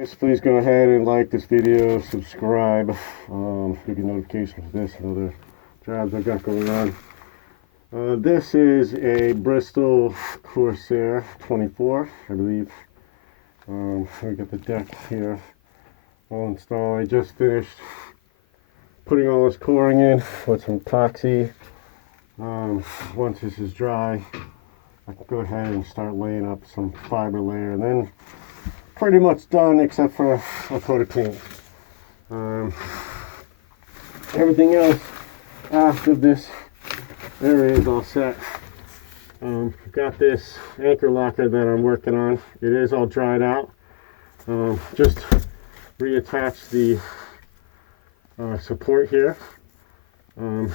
Please go ahead and like this video, subscribe, get notifications for this and other jobs I've got going on. This is a Bristol Corsair 24, I believe. We got the deck here all installed. I just finished putting all this coring in with some epoxy. Once this is dry, I can go ahead and start laying up some fiber layer, and then pretty much done except for a coat of paint. Everything else after this area is all set. Got this anchor locker that I'm working on. It is all dried out. Just reattach the support here. I've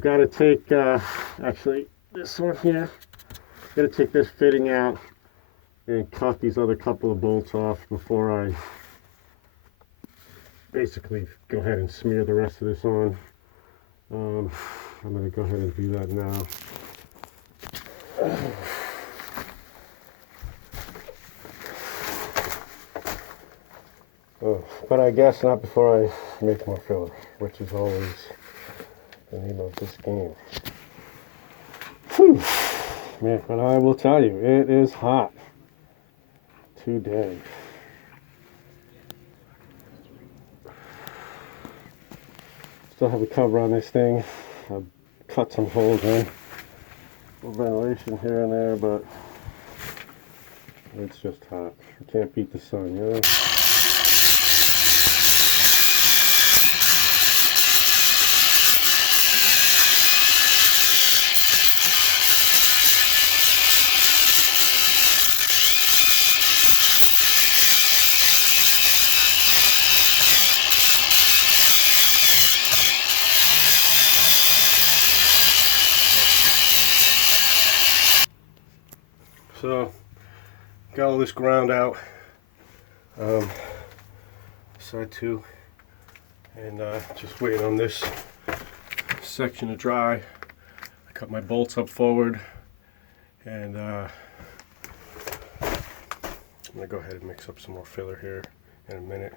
got to take actually this one here. Got to take this fitting out and cut these other couple of bolts off before I basically go ahead and smear the rest of this on. I'm going to go ahead and do that now. But I guess not before I make more filler, which is always the name of this game. Whew. Man, but I will tell you, it is hot today. Still have a cover on this thing. I've cut some holes in. A little ventilation here and there, but it's just hot. You can't beat the sun, you know? So, got all this ground out, side two, and just waiting on this section to dry. I cut my bolts up forward, and I'm gonna go ahead and mix up some more filler here in a minute.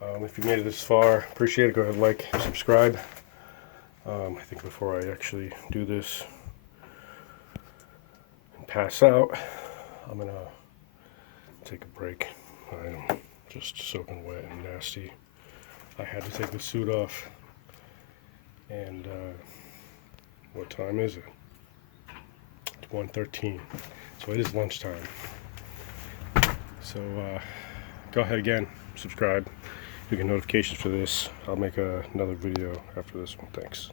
If you made it this far, appreciate it. Go ahead and like, subscribe. I think before I actually do this pass out, I'm gonna take a break. I'm just soaking wet and nasty. I had to take the suit off, and what time is it? It's 1:13, so it is lunchtime. So go ahead again, subscribe, you get notifications for this. I'll make another video after this one. Thanks.